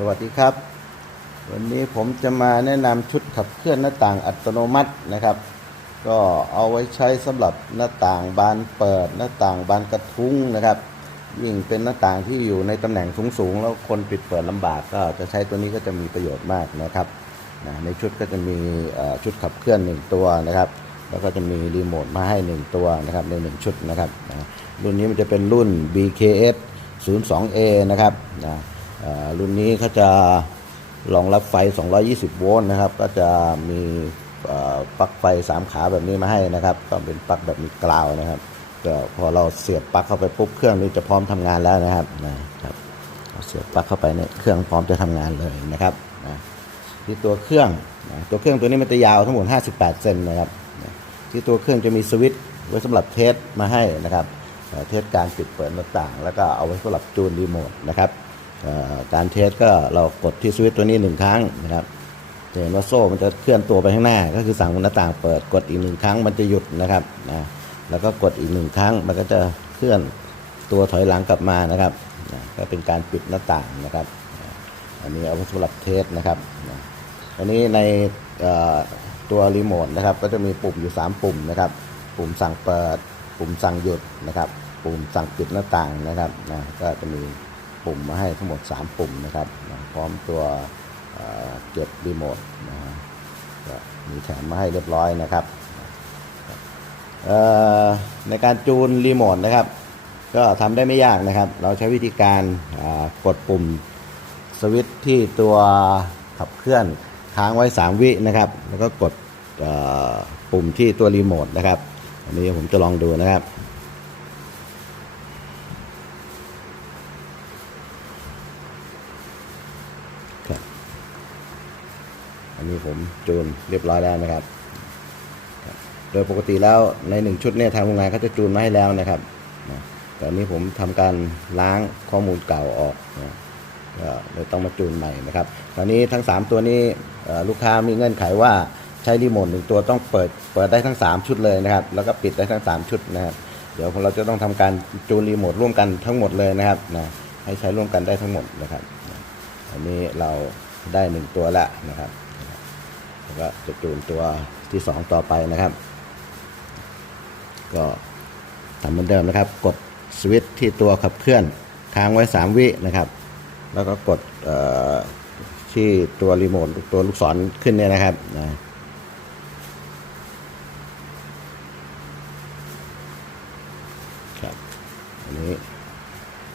สวัสดีครับ วันนี้ผมจะมาแนะนำชุดขับเคลื่อนหน้าต่างอัตโนมัตินะครับ ก็เอาไว้ใช้สำหรับหน้าต่างบานเปิด หน้าต่างบานกระทุ้งนะครับ ยิ่งเป็นหน้าต่างที่อยู่ในตำแหน่งสูงๆแล้วคนปิดเปิดลำบากก็จะใช้ตัวนี้ก็จะมีประโยชน์มากนะครับนะในชุดก็จะมีชุดขับเคลื่อนหนึ่งตัวนะครับ แล้วก็จะมีรีโมทมาให้หนึ่งตัวนะครับในหนึ่งชุดนะครับนะรุ่นนี้มันจะเป็นรุ่น BKS 02A นะครับนะ รุ่นนี้เขาจะรองรับไฟ 220 โวลต์นะครับ ก็จะมีปลั๊กไฟ 3 ขาแบบนี้มาให้นะครับ ก็เป็นปลั๊กแบบมีกราวนะครับก็พอเราเสียบปลั๊กเข้าไปปุ๊บเครื่องนี้จะพร้อมทำงานแล้วนะครับนะครับเอาเสียบปลั๊กเข้าไปเนี่ยเครื่องพร้อมจะทำงานเลยนะครับนะที่ตัวเครื่องนะตัวเครื่องตัวนี้มันจะยาวทั้งหมด 58 เซนนะครับนะที่ตัวเครื่องจะมีสวิตช์ไว้สำหรับเทสมาให้นะครับเทสการปิดเปิดต่างแล้วก็เอาไว้สำหรับจูนรีโมทนะครับ การเทสก็เรากดที่สวิตช์ตัวนี้หนึ่งครั้งนะครับจะเห็นว่าโซ่มันจะเคลื่อนตัวไปข้างหน้า ก็คือสั่งหน้าต่างเปิดกดอีกหนึ่งครั้งมันจะหยุดนะครับนะแล้วก็กดอีกหนึ่งครั้ง มันก็จะเคลื่อนตัวถอยหลังกลับมานะครับนะก็เป็นการปิดหน้าต่างนะครับ อันนี้เอาไว้สำหรับเทสนะครับนะอันนี้ในตัวรีโมทนะครับ ก็จะมีปุ่มอยู่ 3 ปุ่มนะครับ ปุ่มสั่งเปิด ปุ่มสั่งหยุดนะครับ ปุ่มสั่งปิดหน้าต่างนะครับนะก็จะมี ปุ่มมาให้ทั้งหมด 3 ปุ่มนะครับพร้อมตัวเก็บรีโมทนะฮะมีแถมมาให้เรียบร้อยนะครับในการจูนรีโมทนะครับ ก็ทำได้ไม่ยากนะครับ เราใช้วิธีการกดปุ่มสวิตช์ที่ตัวขับเคลื่อนค้างไว้ 3 วินะครับ แล้วก็กดปุ่มที่ตัวรีโมทนะครับ อันนี้ผมจะลองดูนะครับ อันนี้ผมจูนเรียบร้อยแล้วนะครับ โดยปกติแล้วในหนึ่งชุดเนี่ยทางโรงงานเขาจะจูนมาให้แล้วนะครับแต่นี้ผมทำการล้างข้อมูลเก่าออกนะก็เลยต้องมาจูนใหม่นะครับตอนนี้ทั้ง 3 ตัวนี้ลูกค้ามีเงื่อนไขว่าใช้รีโมทหนึ่งตัวต้องเปิดเปิดได้ทั้ง 3 ชุดเลยนะครับ แล้วก็ปิดได้ทั้ง 3 ชุดนะครับ เดี๋ยวเราจะต้องทำการจูนรีโมทร่วมกันทั้งหมดเลยนะครับนะให้ใช้ร่วมกันได้ทั้งหมดนะครับอันนี้เราได้หนึ่งตัวแล้วนะครับ แล้วก็จะจูนตัวที่ 2 ต่อไปนะครับ ก็ทำเหมือนเดิมนะครับ กดสวิตช์ที่ตัวขับเคลื่อนค้างไว้ 3 วินะครับ แล้วก็กดที่ตัวรีโมทตัวลูกศรขึ้นเนี่ยนะครับนะอันนี้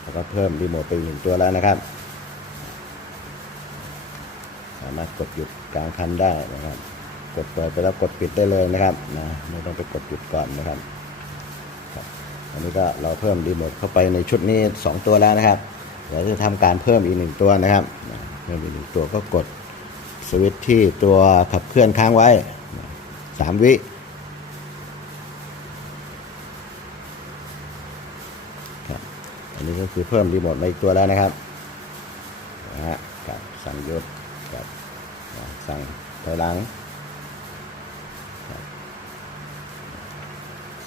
แล้วก็เพิ่มรีโมทไปอีกหนึ่งตัวแล้วนะครับ สามารถกดหยุดกลางคันได้นะครับ กดเปิดไปแล้วกดปิดได้เลยนะครับนะไม่ต้องไปกดหยุดก่อนนะครับครับอันนี้ก็เราเพิ่มรีโมทเข้าไปในชุดนี้ 2 ตัวแล้วนะครับเดี๋ยวจะทำการเพิ่มอีกหนึ่งตัวนะครับนะเพิ่มอีกหนึ่งตัวก็กดสวิตช์ที่ตัวขับเคลื่อนค้างไว้นะสามวิครับอันนี้ก็คือเพิ่มรีโมทมาอีกตัวแล้วนะครับนะฮะครับสั่งหยุด ครับสั่งถอยหลัง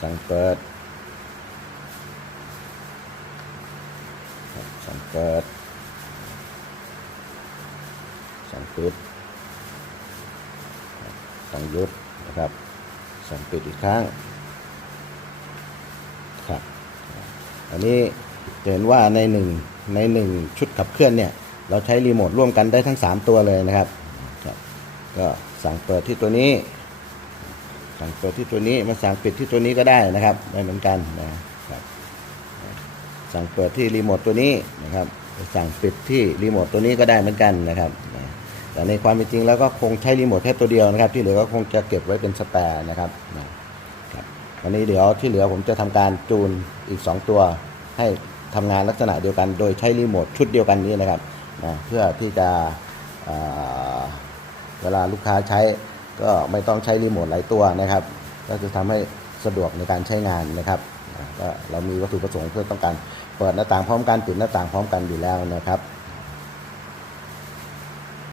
สั่งเปิดสั่งเปิดสั่งปิดสั่งยุดนะครับสั่งปิดอีกครั้งครับ อันนี้จะเห็นว่าในหนึ่งในหนึ่งชุดขับเคลื่อนเนี่ย เราใช้รีโมทร่วมกันได้ทั้ง 3 ตัวเลยนะครับ ก็สั่งเปิดที่ตัวนี้ สั่งเปิดที่ตัวนี้มาสั่งปิดที่ตัวนี้ก็ได้นะครับได้เหมือนกันนะครับ สั่งเปิดที่รีโมทตัวนี้นะครับสั่งปิดที่รีโมทตัวนี้ก็ได้เหมือนกันนะครับแต่ในความเป็นจริงแล้วก็คงใช้รีโมทแค่ตัวเดียวนะครับ ที่เหลือก็คงจะเก็บไว้เป็นสแปร์นะครับครับวันนี้เดี๋ยวที่เหลือผมจะทำการจูนอีก 2 ตัวให้ทำงานลักษณะเดียวกัน โดยใช้รีโมทชุดเดียวกันนี้นะครับ นะเพื่อที่จะเวลาลูกค้าใช้ก็ไม่ต้องใช้รีโมทหลายตัวนะครับ ก็จะทำให้สะดวกในการใช้งานนะครับก็เรามีวัตถุประสงค์เพื่อต้องการเปิดหน้าต่างพร้อมกันปิดหน้าต่างพร้อมกันอยู่แล้วนะครับ